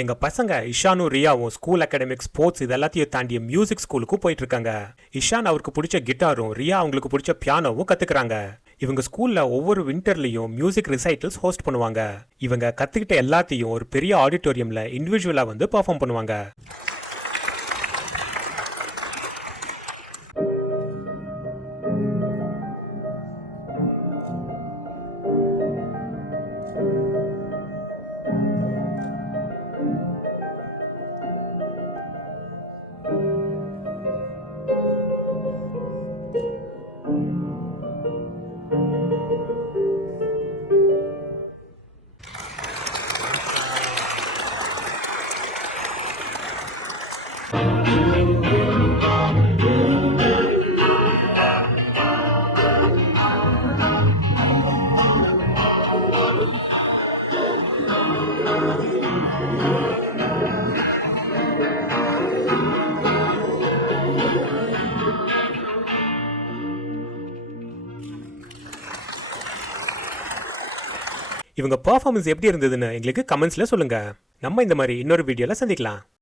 எங்க பசங்க இஷானும் ரியாவும் school academic sports இது எல்லாத்தையும் தாண்டிய மியூசிக் ஸ்கூலுக்கும் போயிட்டு இருக்காங்க. இஷான் அவருக்கு பிடிச்ச கிட்டாரும் ரியா அவங்களுக்கு பிடிச்ச பியானோவும் கத்துக்கிறாங்க. இவங்க ஸ்கூல்ல ஒவ்வொரு விண்டர்லயும் மியூசிக் ரிசைட்டல்ஸ் ஹோஸ்ட் பண்ணுவாங்க. இவங்க கத்துக்கிட்ட எல்லாத்தையும் ஒரு பெரிய ஆடிட்டோரியம்ல இண்டிவிஜுவலா வந்து பெர்ஃபார்ம் பண்ணுவாங்க. இவங்க பெர்ஃபார்மன்ஸ் எப்படி இருந்ததுன்னு எங்களுக்கு கமெண்ட்ஸ்ல சொல்லுங்க. நம்ம இந்த மாதிரி இன்னொரு வீடியோல சந்திக்கலாம்.